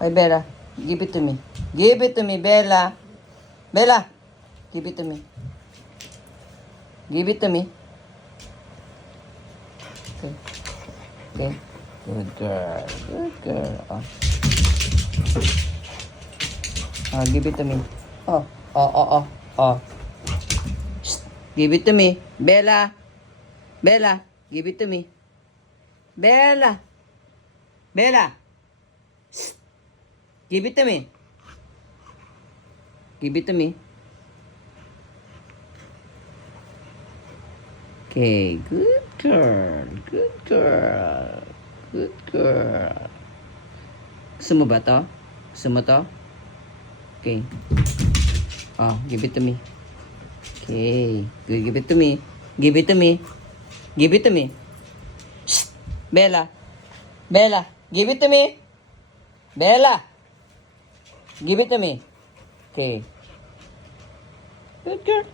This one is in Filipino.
Hey, Bella. Give it to me. Give it to me, Bella. Bella. Give it to me. Give it to me. Okay. Okay. Good girl. Good girl. Give it to me. Oh. Shh. Give it to me. Bella. Bella. Give it to me. Bella. Bella. Shh. Give it to me. Give it to me. Okay, good girl. Good girl. Good girl. Gusto mo ba to? Gusto mo to? Okay. Give it to me. Okay. Good, give it to me. Give it to me. Give it to me. Shh. Bella. Bella. Give it to me. Bella. Give it to me. Okay. Good girl.